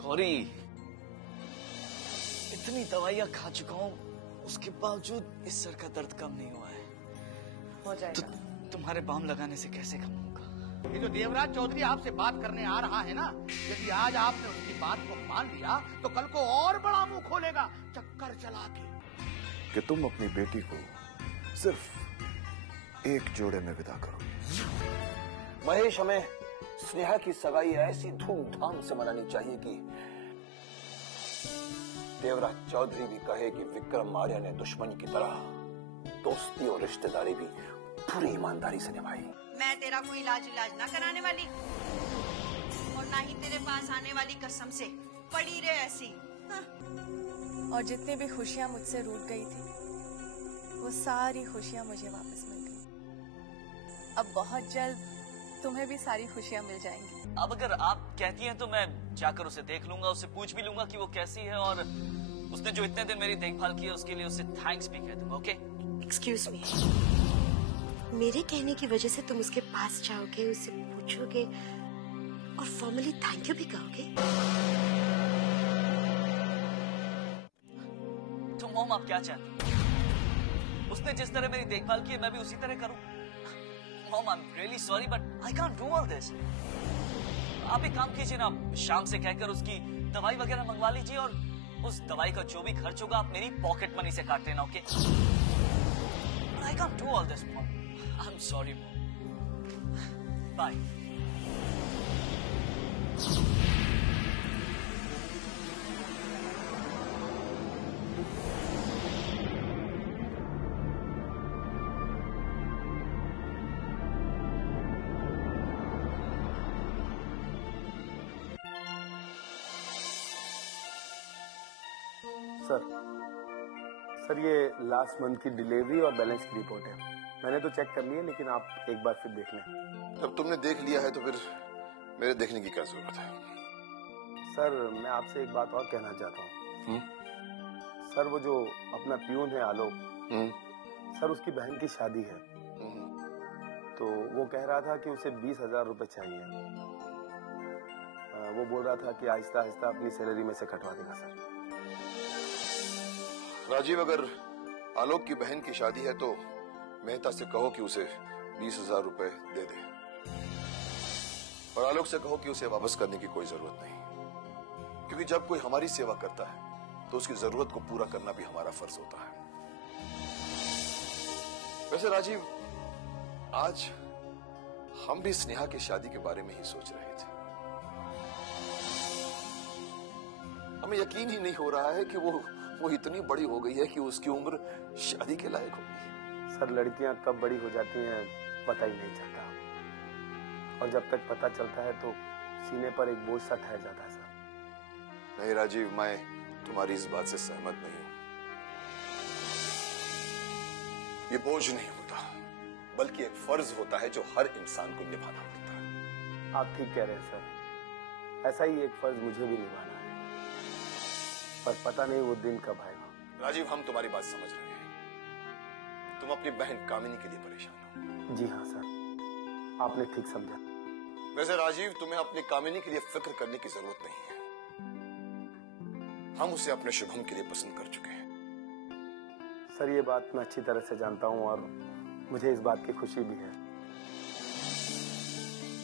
गौरी, इतनी दवाइयां खा चुका हूँ, उसके बावजूद इस सर का दर्द कम नहीं हुआ है। हो जाएगा। तुम्हारे बाम लगाने से कैसे कम होगा? ये जो देवराज चौधरी आपसे बात करने आ रहा है ना, यदि आज आपने उसकी बात को मान लिया तो कल को और बड़ा मुंह खोलेगा चक्कर चला के कि तुम अपनी बेटी को सिर्फ एक जोड़े में विदा करो। महेश, हमें स्नेहा की सगाई ऐसी धूमधाम से मनानी चाहिए कि देवराज चौधरी भी कहे कि विक्रम आर्य ने दुश्मनी की तरह दोस्ती और रिश्तेदारी भी पूरी ईमानदारी से निभाई। मैं तेरा कोई इलाज ना कराने वाली और ना ही तेरे पास आने वाली, कसम से पड़ी रहे ऐसी। हाँ। और जितनी भी खुशियां मुझसे रूठ गई थी, वो सारी खुशियां मुझे वापस मिल गई। अब बहुत जल्द तुम्हें भी सारी खुशियां मिल जाएंगी। अब अगर आप कहती हैं तो मैं जाकर उसे देख लूंगा, उससे पूछ भी लूंगा कि वो कैसी है, और उसने जो इतने दिन मेरी देखभाल की है उसके लिए उसे थैंक्स भी कह दूंगा। ओके? एक्सक्यूज मी, मेरे कहने की वजह से तुम उसके पास जाओगे, उससे पूछोगे और फॉर्मली थैंक यू भी कहोगे? तो मॉम, आप क्या चाहती हैं? उसने जिस तरह मेरी देखभाल की है मैं भी उसी तरह करूं? Mom, I am really sorry but I can't do all this. आप एक काम कीजिए ना, शाम से कहकर उसकी दवाई वगैरह मंगवा लीजिए और उस दवाई का जो भी खर्च होगा आप मेरी पॉकेट मनी से काट लेना। Okay? I can't do all this mom, I am sorry mom, bye. Sir ये लास्ट मंथ की डिलीवरी और बैलेंस की रिपोर्ट है। मैंने तो चेक कर ली है, लेकिन आप एक बार फिर देख लें। जब तुमने देख लिया है तो फिर मेरे देखने की क्या जरूरत है? सर, मैं आपसे एक बात और कहना चाहता हूँ। सर, वो जो अपना प्यून है आलोक, सर उसकी बहन की शादी है, तो वो कह रहा था कि उसे 20,000 रुपए चाहिए। वो बोल रहा था कि आहिस्ता आहिस्ता अपनी सैलरी में से कटवा देगा। सर राजीव, अगर आलोक की बहन की शादी है तो मेहता से कहो कि उसे 20,000 रुपए दे दे, और आलोक से कहो कि उसे वापस करने की कोई जरूरत नहीं, क्योंकि जब कोई हमारी सेवा करता है तो उसकी जरूरत को पूरा करना भी हमारा फर्ज होता है। वैसे राजीव, आज हम भी स्नेहा की शादी के बारे में ही सोच रहे थे। हमें यकीन ही नहीं हो रहा है कि वो इतनी बड़ी हो गई है कि उसकी उम्र शादी के लायक होगी। सर लड़कियां कब बड़ी हो जाती हैं पता ही नहीं चलता, और जब तक पता चलता है तो सीने पर एक बोझ सा ठहर जाता है सर। नहीं राजीव, मैं तुम्हारी इस बात से सहमत नहीं हूं। ये बोझ नहीं होता, बल्कि एक फर्ज होता है जो हर इंसान को निभाना पड़ता है। आप ठीक कह रहे हैं सर, ऐसा ही एक फर्ज मुझे भी निभाना है, पर पता नहीं वो दिन कब आएगा। राजीव, हम तुम्हारी बात समझ रहे हैं। तुम अपनी बहन कामिनी के लिए परेशान हो। जी हाँ सर, आपने ठीक समझा। वैसे राजीव, तुम्हें अपनी कामिनी के लिए फिक्र करने की जरूरत नहीं है। हम उसे अपने शुभम के लिए पसंद कर चुके हैं। सर ये बात मैं अच्छी तरह से जानता हूँ और मुझे इस बात की खुशी भी है,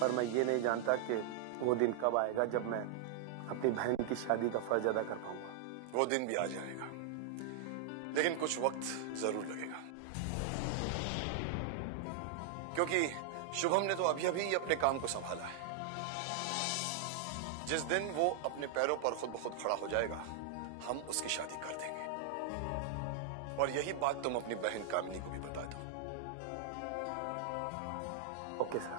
पर मैं ये नहीं जानता कि वो दिन कब आएगा जब मैं अपनी बहन की शादी का फर्ज अदा कर पाऊंगा। वो दिन भी आ जाएगा, लेकिन कुछ वक्त जरूर लगेगा, क्योंकि शुभम ने तो अभी अभी अपने काम को संभाला है। जिस दिन वो अपने पैरों पर खुद ब खुद खड़ा हो जाएगा, हम उसकी शादी कर देंगे। और यही बात तुम अपनी बहन कामिनी को भी बता दो। Okay sir.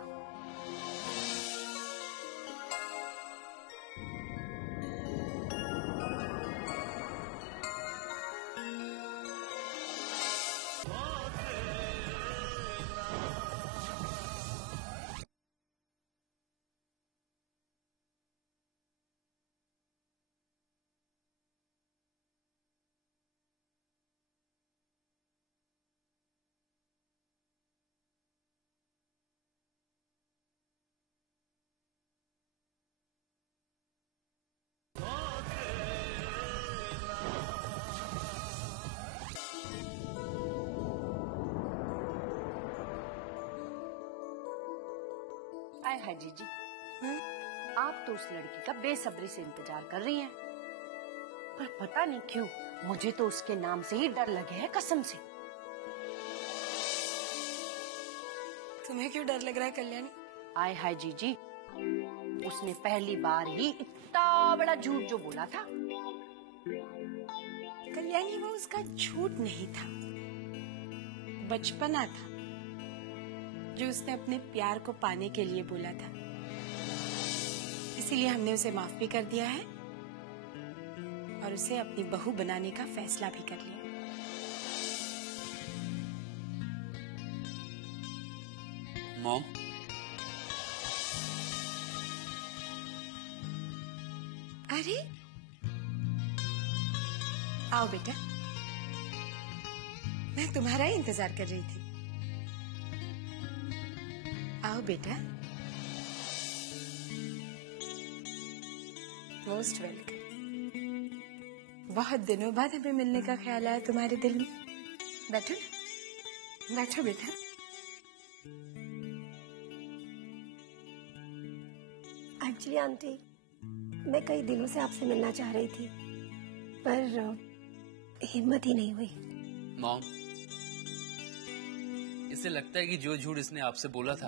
आए हाय जीजी, आप तो उस लड़की का बेसब्री से इंतजार कर रही हैं, पर पता नहीं क्यों मुझे तो उसके नाम से ही डर लगे है, कसम से। तुम्हें क्यों डर लग रहा है कल्याणी? आए हाय जीजी, उसने पहली बार ही इतना बड़ा झूठ जो बोला था। कल्याणी वो उसका झूठ नहीं था, बचपना था जो उसने अपने प्यार को पाने के लिए बोला था। इसीलिए हमने उसे माफ भी कर दिया है और उसे अपनी बहू बनाने का फैसला भी कर लिया। मॉम, अरे आओ बेटा, मैं तुम्हारा ही इंतजार कर रही थी। आओ बेटा। Most welcome. बहुत दिनों बाद हमें मिलने का ख्याल आया तुम्हारे दिल में। बैठो ना, बैठो बेटा। एक्चुअली आंटी, मैं कई दिनों से आपसे मिलना चाह रही थी, पर हिम्मत ही नहीं हुई। मॉम, इसे लगता है कि जो झूठ इसने आपसे बोला था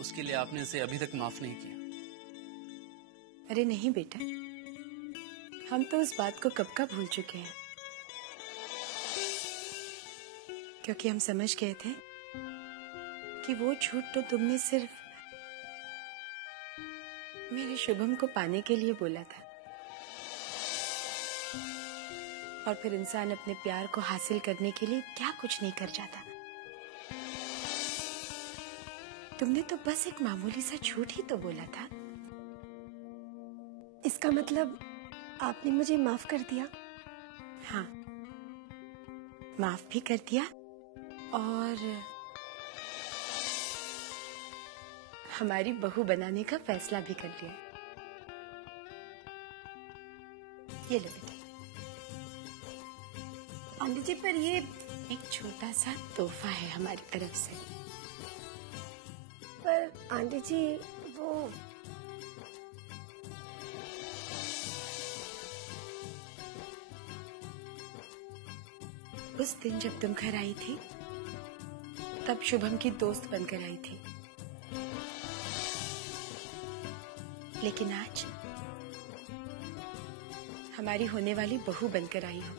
उसके लिए आपने इसे अभी तक माफ नहीं किया। अरे नहीं बेटा, हम तो उस बात को कब का भूल चुके हैं, क्योंकि हम समझ गए थे कि वो झूठ तो तुमने सिर्फ मेरे शुभम को पाने के लिए बोला था। और फिर इंसान अपने प्यार को हासिल करने के लिए क्या कुछ नहीं कर जाता। तुमने तो बस एक मामूली सा झूठ ही तो बोला था। इसका मतलब आपने मुझे माफ कर दिया? हाँ, माफ भी कर दिया और हमारी बहू बनाने का फैसला भी कर लिया। ये लो बेटा। आंटी जी, पर ये एक छोटा सा तोहफा है हमारी तरफ से। पर आंटी जी, वो उस दिन जब तुम घर आई थी तब शुभम की दोस्त बनकर आई थी। लेकिन आज हमारी होने वाली बहू बनकर आई हो।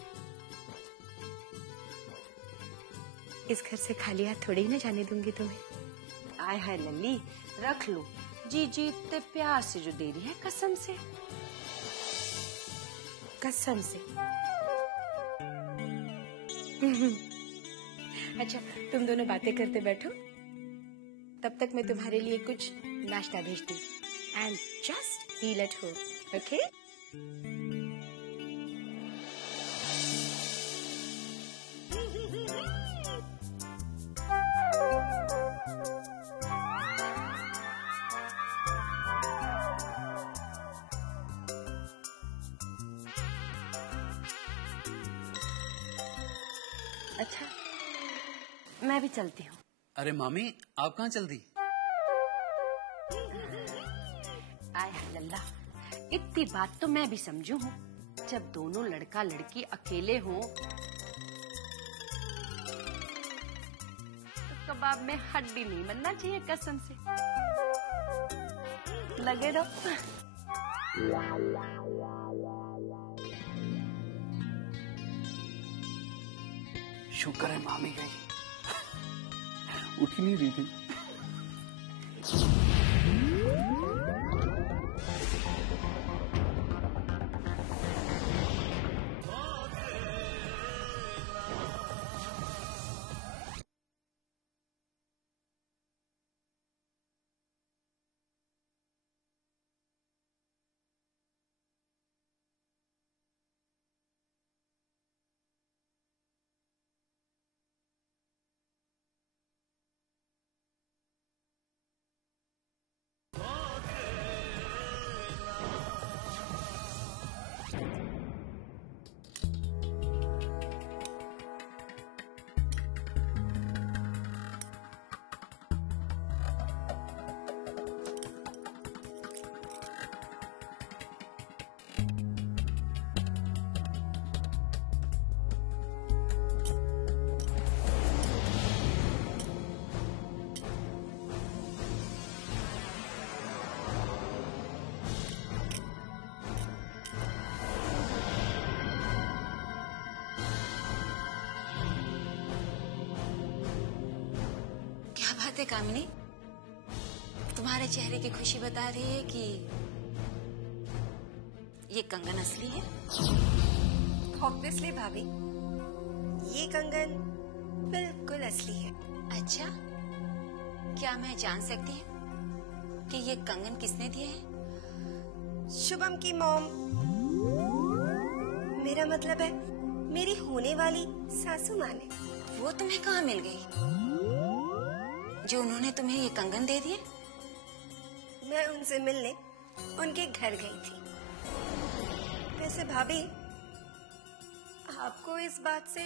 इस घर से खाली हाथ थोड़ी ही ना जाने दूंगी तुम्हें। आय हाय लल्ली, रख लो। जी जी इतने प्यार से जो दे रही है, कसम से। कसम से। अच्छा, तुम दोनों बातें करते बैठो, तब तक मैं तुम्हारे लिए कुछ नाश्ता भेजती हूँ। And just feel at home, okay? अच्छा, मैं भी चलती हूँ। अरे मामी, आप कहाँ चल दी? आय हाय लल्ला, इतनी बात तो मैं भी समझू हूँ। जब दोनों लड़का लड़की अकेले हों तो कबाब में हड्डी नहीं बनना चाहिए, कसम से। लगे रहो। शुक्र है मामी गई, उठ ही नहीं रही थी। बात है कामिनी, तुम्हारे चेहरे की खुशी बता रही है कि ये कंगन असली है। ऑब्वियसली भाभी, ये कंगन बिल्कुल असली है। अच्छा, क्या मैं जान सकती हूँ कि ये कंगन किसने दिए है? शुभम की मॉम, मेरा मतलब है मेरी होने वाली सासू माँ ने। वो तुम्हें कहाँ मिल गई जो उन्होंने तुम्हें ये कंगन दे दिए? मैं उनसे मिलने उनके घर गई थी। वैसे भाभी, आपको इस बात से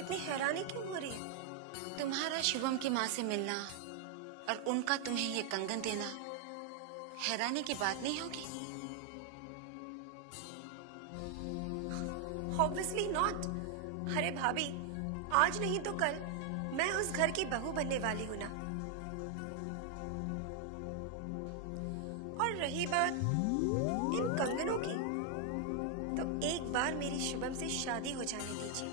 इतनी हैरानी क्यों हो रही है? तुम्हारा शुभम की माँ से मिलना और उनका तुम्हें ये कंगन देना हैरानी की बात नहीं होगी? Obviously not। अरे भाभी, आज नहीं तो कल मैं उस घर की बहू बनने वाली हूँ ना। और रही बात इन कंगनों की, तो एक बार मेरी शुभम से शादी हो जाने दीजिए,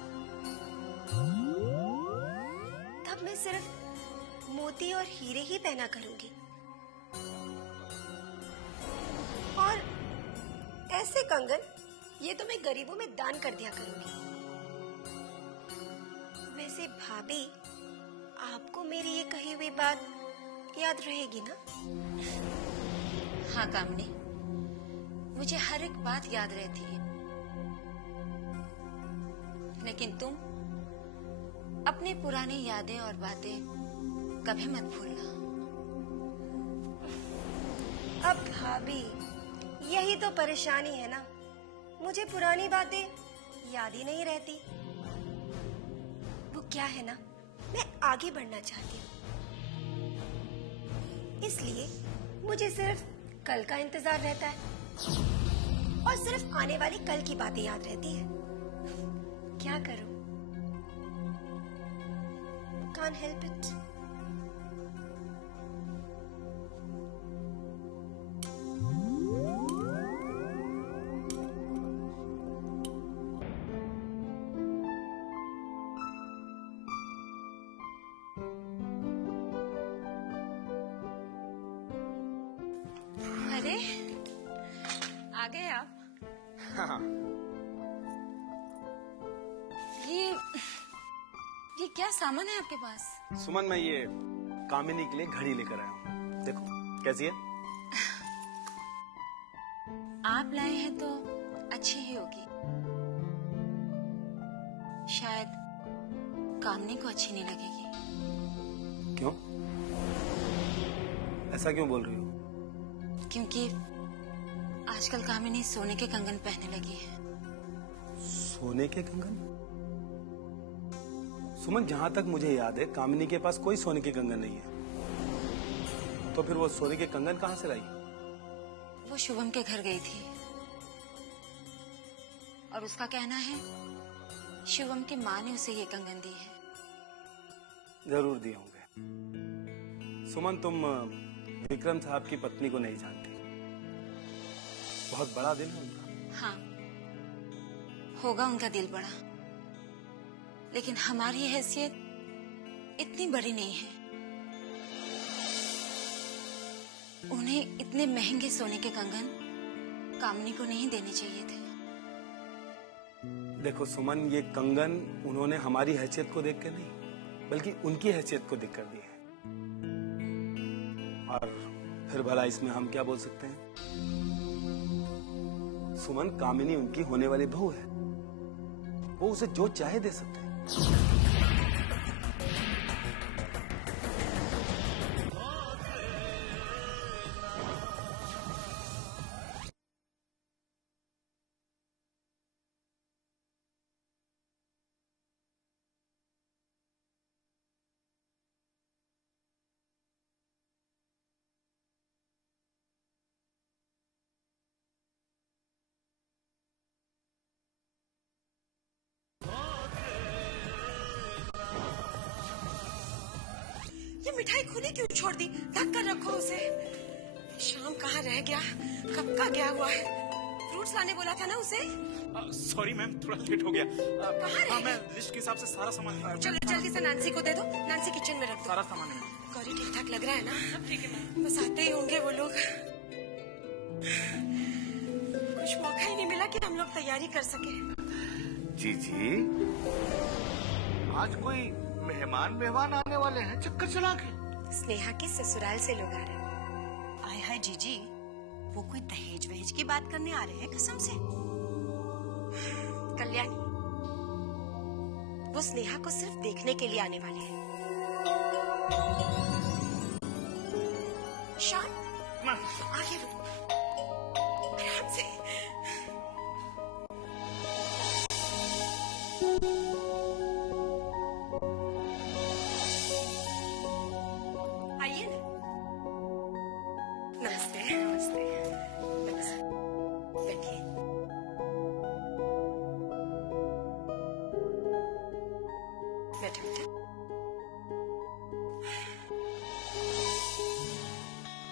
तब मैं सिर्फ मोती और हीरे ही पहना करूंगी। और ऐसे कंगन ये तो मैं गरीबों में दान कर दिया करूंगी। वैसे भाभी, आपको मेरी ये कही हुई बात याद रहेगी ना? हाँ कामनी, मुझे हर एक बात याद रहती है, लेकिन तुम अपनी पुरानी यादें और बातें कभी मत भूलना। अब भाभी, यही तो परेशानी है ना, मुझे पुरानी बातें याद ही नहीं रहती। वो क्या है ना, मैं आगे बढ़ना चाहती हूँ, इसलिए मुझे सिर्फ कल का इंतजार रहता है और सिर्फ आने वाली कल की बातें याद रहती है। क्या करूं? Can't help it। अरे आ गए आप? हाँ। ये क्या सामान है आपके पास? सुमन, मैं ये कामिनी के लिए घड़ी लेकर आया हूँ। देखो कैसी है। आप लाए हैं तो अच्छी ही होगी। शायद कामनी को अच्छी नहीं लगेगी। क्यों? ऐसा क्यों बोल रही हो? क्योंकि आजकल कामिनी सोने के कंगन पहनने लगी है। सोने के कंगन? सुमन, जहां तक मुझे याद है कामिनी के पास कोई सोने के कंगन नहीं है। तो फिर वो सोने के कंगन कहां से लाई? वो शुभम के घर गई थी और उसका कहना है शुभम की माँ ने उसे ये कंगन दी है। जरूर दिए होंगे। सुमन, तुम विक्रम साहब की पत्नी को नहीं जानती। बहुत बड़ा दिल है उनका। हाँ, होगा उनका दिल बड़ा, लेकिन हमारी हैसियत इतनी बड़ी नहीं है। उन्हें इतने महंगे सोने के कंगन कामनी को नहीं देने चाहिए थे। देखो सुमन, ये कंगन उन्होंने हमारी हैसियत को देखकर नहीं, बल्कि उनकी हैसियत को देखकर दी है। और फिर भला इसमें हम क्या बोल सकते हैं? सुमन, कामिनी उनकी होने वाली बहू है। वो उसे जो चाहे दे सकते हैं। ये मिठाई खुली क्यों छोड़ दी? ढक कर रखो उसे। शाम कहाँ रह गया? कब का गया हुआ है? फ्रूट्स लाने बोला था ना उसे? सॉरी मैम, थोड़ा लेट हो गया। कहाँ मैं लिस्ट के हिसाब से सारा सामान। चलो जल्दी से नैन्सी को दे दो। नैन्सी किचन में रख दो। सारा सामान है। गौरी, ठीक ठाक लग रहा है ना? सब ठीक है मैम। बस आते ही होंगे वो लोग। कुछ मौका ही नहीं मिला कि हम लोग तैयारी कर सके। जी आज कोई मेहमान आने वाले हैं चक्कर चला के। स्नेहा के ससुराल से लोग आ रहे हैं। आय हाय जीजी, वो कोई दहेज वहेज की बात करने आ रहे हैं कसम से। कल्याणी, वो स्नेहा को सिर्फ देखने के लिए आने वाले हैं। शाम आगे आराम से। आइए ना। नमस्ते। नमस्ते। नमस्ते। बैठिए। बैठो बेटा।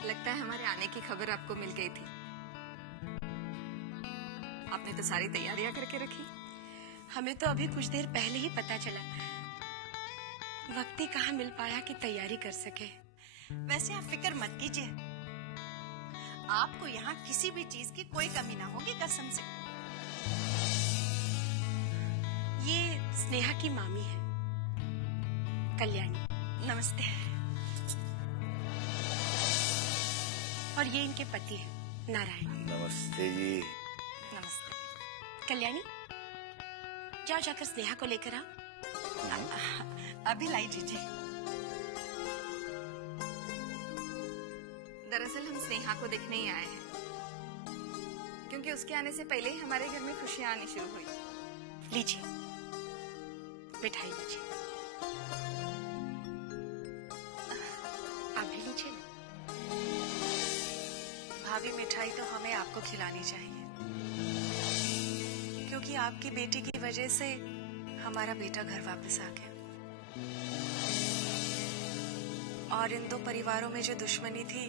लगता है हमारे आने की खबर आपको मिल गई थी। आपने तो सारी तैयारियां करके रखी। हमें तो अभी कुछ देर पहले ही पता चला। वक्त ही कहाँ मिल पाया कि तैयारी कर सके। वैसे आप फिक्र मत कीजिए, आपको यहाँ किसी भी चीज की कोई कमी ना होगी कसम से। ये स्नेहा की मामी है, कल्याणी। नमस्ते। और ये इनके पति है, नारायण। नमस्ते जी। नमस्ते। कल्याणी, जाओ जाकर स्नेहा को लेकर आओ। अभी लाई जीजी। दरअसल हम स्नेहा को देखने ही आए हैं, क्योंकि उसके आने से पहले ही हमारे घर में खुशियां आनी शुरू हुई। लीजिए, मिठाई लीजिए। आप भी लीजिए। भाभी, मिठाई तो हमें आपको खिलानी चाहिए, क्योंकि आपकी बेटी की वजह से हमारा बेटा घर वापस आ गया। और इन दो परिवारों में जो दुश्मनी थी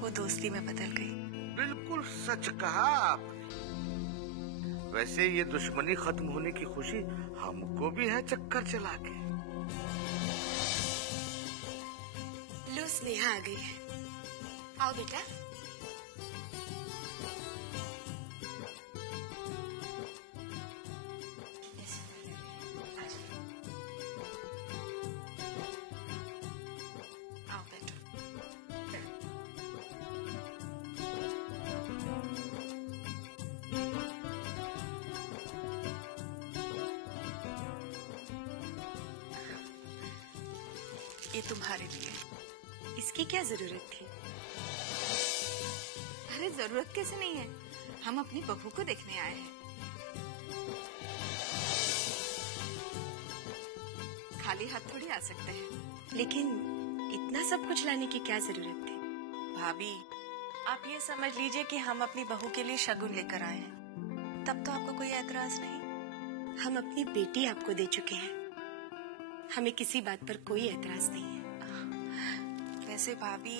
वो दोस्ती में बदल गई। बिल्कुल सच कहा आपने। वैसे ये दुश्मनी खत्म होने की खुशी हमको भी है चक्कर चला के। लो, स्नेहा आ गई है। आओ बेटा। ये तुम्हारे लिए। इसकी क्या जरूरत थी? अरे जरूरत कैसे नहीं है, हम अपनी बहू को देखने आए हैं। खाली हाथ थोड़ी आ सकते हैं। लेकिन इतना सब कुछ लाने की क्या जरूरत थी? भाभी, आप ये समझ लीजिए कि हम अपनी बहू के लिए शगुन लेकर आए हैं, तब तो आपको कोई एतराज नहीं। हम अपनी बेटी आपको दे चुके हैं, हमें किसी बात पर कोई एतराज नहीं है। वैसे भाभी,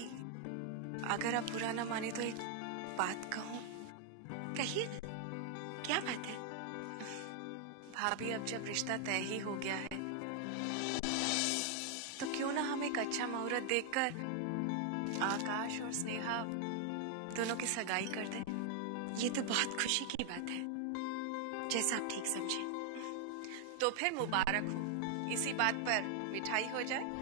अगर आप बुरा ना माने तो एक बात कहूँ? कहिए ना, क्या बात है? भाभी, अब जब रिश्ता तय ही हो गया है तो क्यों ना हम एक अच्छा मुहूर्त देखकर आकाश और स्नेहा दोनों की सगाई कर दें। ये तो बहुत खुशी की बात है, जैसा आप ठीक समझे। तो फिर मुबारक हो, इसी बात पर मिठाई हो जाए।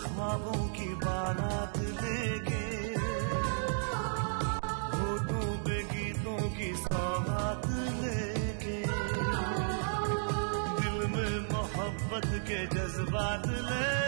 ख्वाबों की बारात लेके, होठों पे गीतों की सौगात लेके, दिल में मोहब्बत के जज्बात ले